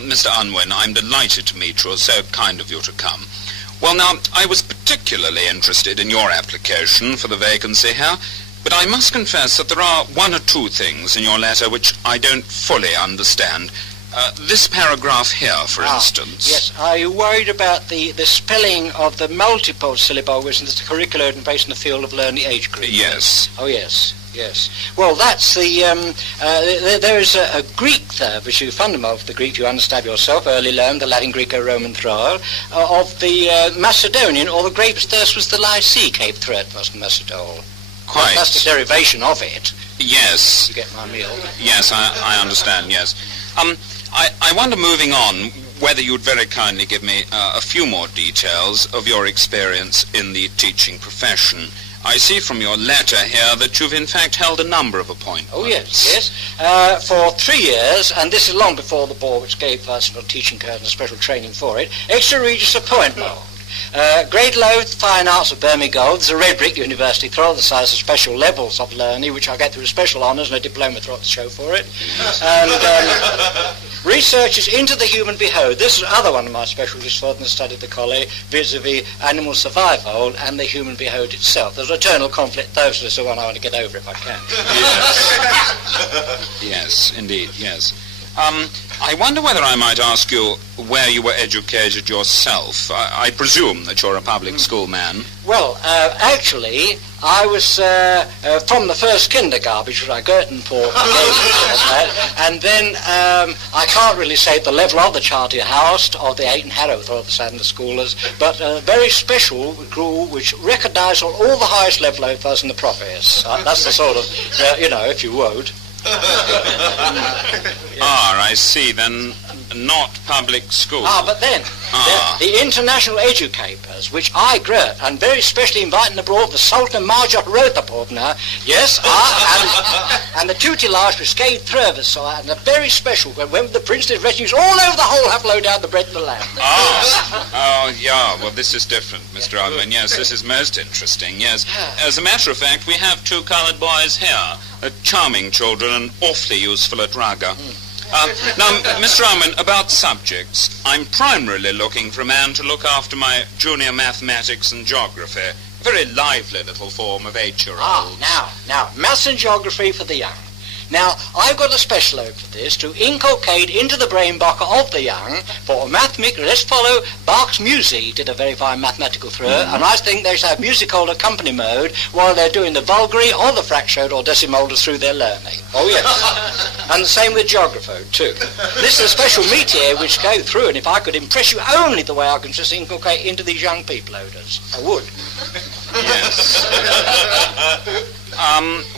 Mr. Unwin, I'm delighted to meet you. So kind of you to come. Well, now, I was particularly interested in your application for the vacancy here, but I must confess that there are one or two things in your letter which I don't fully understand. This paragraph here, for instance. Yes, are you worried about the spelling of the multiple syllables in the curriculum based in the field of learning age group? Yes. Oh, yes. Yes. Well, that's there is a Greek there, which you fundamental of the Greek you understand yourself, early learned, the Latin Greco-Roman trial, of the Macedonian, or the Grape's thirst was the Lycée Cape thread, was the Macedol. Quite. That's the derivation of it. Yes. You get my meal. Yes, I understand, yes. I wonder, moving on, whether you'd very kindly give me a few more details of your experience in the teaching profession. I see from your letter here that you've in fact held a number of appointments. Oh, yes. For 3 years, and this is long before the board which gave us a teaching course and a special training for it, extra Regis appointment. Grade low Fine Arts of Birmingham, there's a red brick university throughout the size of special levels of learning, which I get through special honours and a diploma throughout the show for it. And researches into the human behaviour. This is another one of my specialties for the study of the collie, vis-a-vis animal survival and the human behaviour itself. There's eternal conflict. Those are the one I want to get over if I can. Yes, yes, indeed, yes. I wonder whether I might ask you where you were educated yourself. I presume that you're a public school man. Well, actually, I was from the first kindergarten, which was at Girtonport, and then I can't really say the level of the Charter House or the Ayton Harrow throughout the Saturday Schoolers, but a very special school which recognised all the highest level of us in the profits. That's the sort of, if you would. I see, then not public school. But then, the international educators, which I grew, and very specially inviting abroad the Sultan Marja Rothapovna, yes, and the tutelage was Skade Thurvis, and a very special, when went with the princely retinues all over the whole half low down the breadth of the land. Well, this is different, Mr. Unwin. Yes, this is most interesting, yes. As a matter of fact, we have 2 coloured boys here, charming children and awfully useful at Raga. Now, Mr. Unwin, about subjects, I'm primarily looking for a man to look after my junior mathematics and geography, a very lively little form of 8-year-olds. Now, maths and geography for the young. Now, I've got a special hope for this, to inculcate into the brain bucket of the young, for mathematics, let's follow Bach's music, did a very fine mathematical through, and I think they should have music called accompaniment mode while they're doing the vulgary or the fractioed or decimodals through their learning. Oh, yes. And the same with geography, too. This is a special métier which go through, and if I could impress you only the way I can just inculcate into these young people loaders, I would. Yes.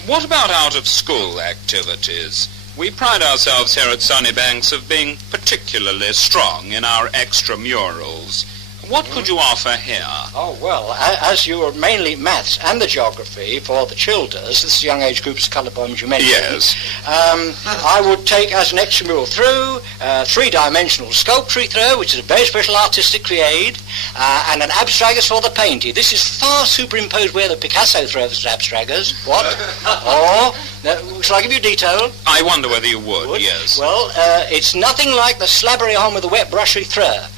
What about out-of-school activities? We pride ourselves here at Sunnybanks of being particularly strong in our extramurals. What could you offer here? Oh, well, as you are mainly maths and the geography for the childers, this young age group's colour bombs you mentioned. Yes. I would take as an extramural through, 3-dimensional sculpture through, which is a very special artistic create, and an abstractus for the painting. This is far superimposed where the Picasso throws abstractors. What? Shall I give you detail? I wonder whether you would, yes. Well, it's nothing like the slabbery on with a wet brushy throw.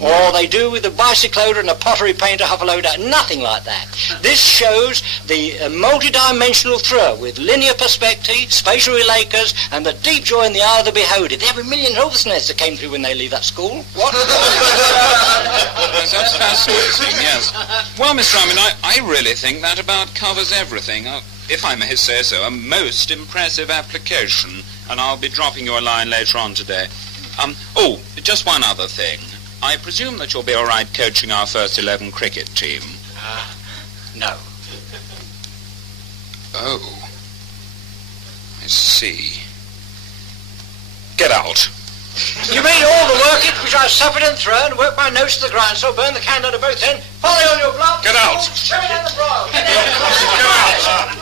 Or they do with a bicycloder and a pottery painter half a load out. Nothing like that. This shows the multi-dimensional throw with linear perspective, spatial relakers, and the deep joy in the eye of the beholder. There were a million horse nests that came through when they leave that school. What? That's fascinating, yes. Well, Mr. Unwin, I really think that about covers everything. If I may say so, a most impressive application, and I'll be dropping you a line later on today. Just one other thing. I presume that you'll be all right coaching our first 11 cricket team. No. Oh. I see. Get out. You mean all the work which I've suffered and thrown, worked my nose to the grindstone, burned the candle at both ends, follow on your blood, Get out. shove it down the brow. Get out.